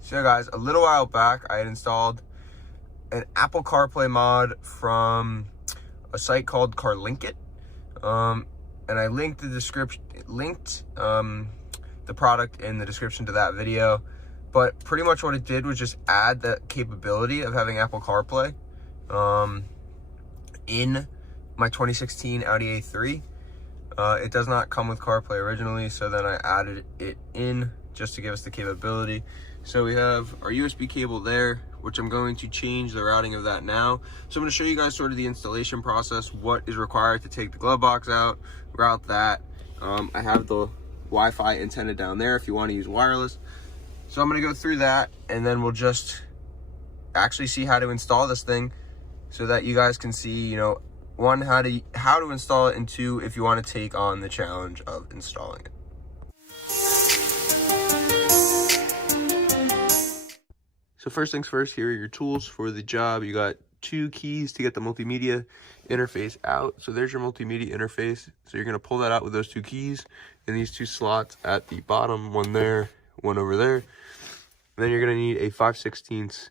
So guys, a little while back, I had installed an Apple CarPlay mod from a site called Carlinkit. And I linked the description, the product in the description to that video. But pretty much what it did was just add the capability of having Apple CarPlay in my 2016 Audi A3. It does not come with CarPlay originally, so then I added it in just to give us the capability. So we have our USB cable there, which I'm going to change the routing of that now. So I'm going to show you guys sort of the installation process, what is required to take the glove box out, route that. I have the Wi-Fi antenna down there if you want to use wireless. So I'm going to go through that, and then we'll just actually see how to install this thing so that you guys can see, one, how to install it, and two, if you want to take on the challenge of installing it. So first things first, here are your tools for the job. You got 2 keys to get the multimedia interface out. So there's your multimedia interface. So you're gonna pull that out with those 2 keys and these 2 slots at the bottom, one there, one over there. And then you're gonna need a 5/16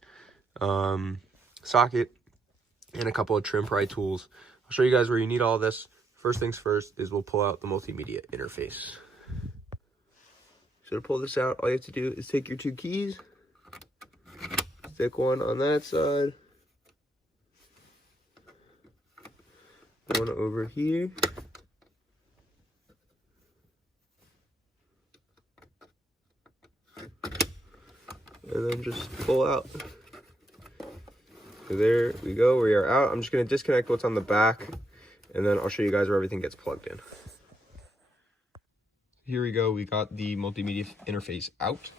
socket and a couple of trim pry tools. I'll show you guys where you need all this. First things first is we'll pull out the multimedia interface. So to pull this out, all you have to do is take your 2 keys, stick one on that side, one over here, and then just pull out. So there we go, we are out. I'm just going to disconnect what's on the back, and then I'll show you guys where everything gets plugged in. Here we go, we got the multimedia interface out.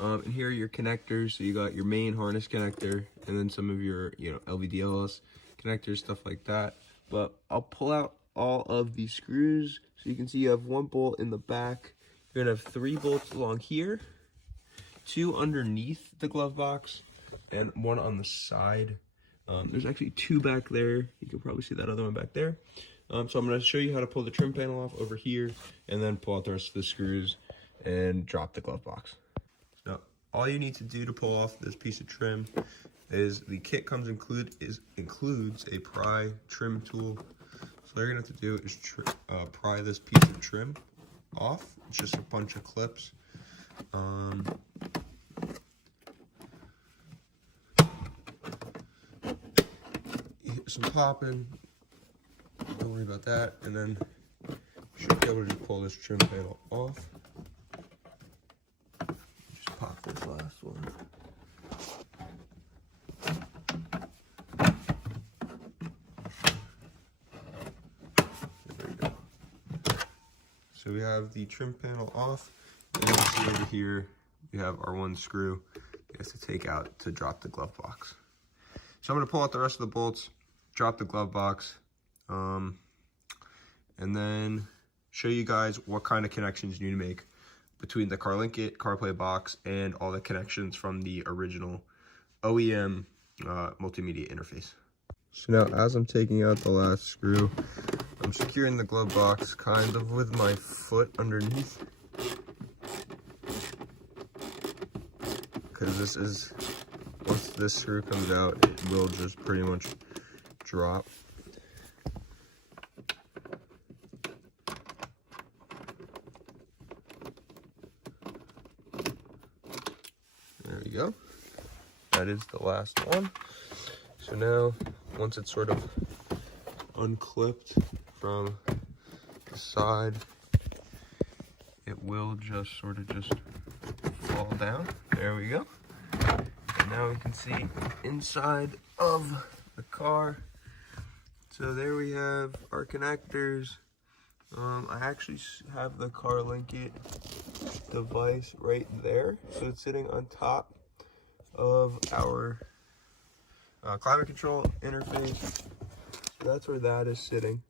And here are your connectors. So you got your main harness connector, and then some of your, LVDLS connectors, stuff like that. But I'll pull out all of the screws. So you can see you have 1 bolt in the back. You're gonna have 3 bolts along here, 2 underneath the glove box, and 1 on the side. There's actually 2 back there. You can probably see that other one back there. So I'm gonna show you how to pull the trim panel off over here, and then pull out the rest of the screws and drop the glove box. Now, all you need to do to pull off this piece of trim is the kit includes a pry trim tool. So all you're gonna have to do is pry this piece of trim off. It's just a bunch of clips. Hit some popping. Don't worry about that. And then you should be able to just pull this trim panel off. Pop this last one. There we go. So we have the trim panel off, and you see over here we have our 1 screw it has to take out to drop the glove box. So I'm going to pull out the rest of the bolts, drop the glove box, and then show you guys what kind of connections you need to make between the Carlinkit CarPlay box and all the connections from the original OEM multimedia interface. So now, as I'm taking out the last screw, I'm securing the glove box kind of with my foot underneath, because once this screw comes out, it will just pretty much drop. There we go. That is the last one. So now, once it's sort of unclipped from the side, it will just sort of fall down. There we go. And now we can see inside of the car. So there we have our connectors. I actually have the Carlinkit device right there, so it's sitting on top of our climate control interface. So that's where that is sitting.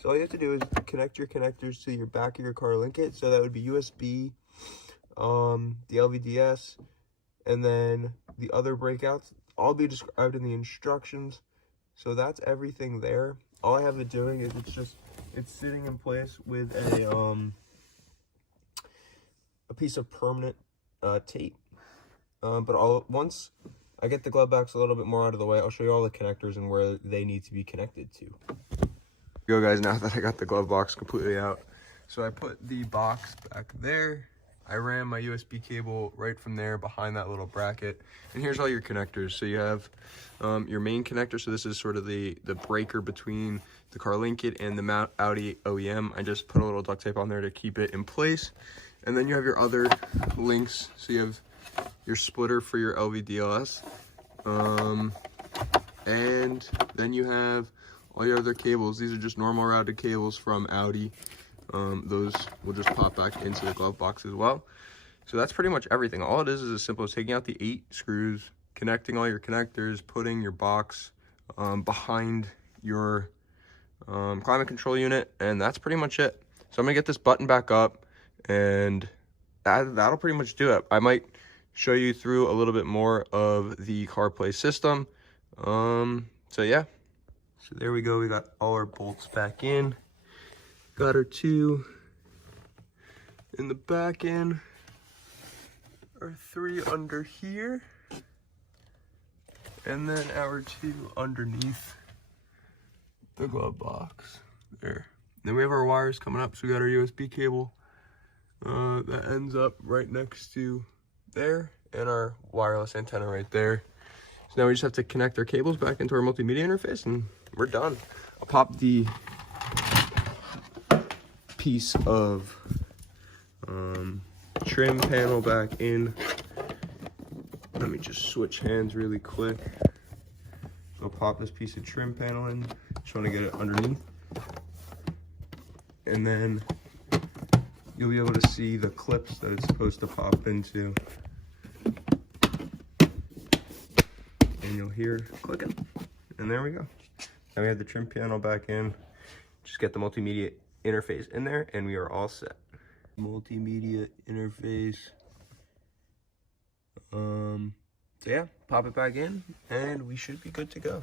So all you have to do is connect your connectors to your back of your Carlinkit. So that would be USB, the LVDS, and then the other breakouts. All be described in the instructions. So that's everything there. All I have it doing is it's sitting in place with a piece of permanent tape. But once I get the glove box a little bit more out of the way, I'll show you all the connectors and where they need to be connected to. Go guys, now that I got the glove box completely out. So I put the box back there. I ran my USB cable right from there behind that little bracket. And here's all your connectors. So you have your main connector. So this is sort of the breaker between the car link kit and the Audi OEM. I just put a little duct tape on there to keep it in place. And then you have your other links. So you have your splitter for your LVDLS. And then you have all your other cables. These are just normal routed cables from Audi. Those will just pop back into the glove box as well. So that's pretty much everything. All it is as simple as taking out the 8 screws, connecting all your connectors, putting your box behind your climate control unit, and that's pretty much it. So I'm gonna get this button back up, and that'll pretty much do it. I might show you through a little bit more of the Carplay system. So yeah. So there we go, we got all our bolts back in. Got our 2 in the back end, our 3 under here, and then our 2 underneath the glove box there. Then we have our wires coming up, so we got our USB cable that ends up right next to there, and our wireless antenna right there. So now we just have to connect our cables back into our multimedia interface, and we're done. I'll pop the piece of trim panel back in. Let me just switch hands really quick. I'll pop this piece of trim panel in. Just want to get it underneath. And then you'll be able to see the clips that it's supposed to pop into. And you'll hear clicking. And there we go. Now we have the trim panel back in. Just get the multimedia interface in there, and we are all set. Multimedia interface. So yeah, pop it back in, and we should be good to go.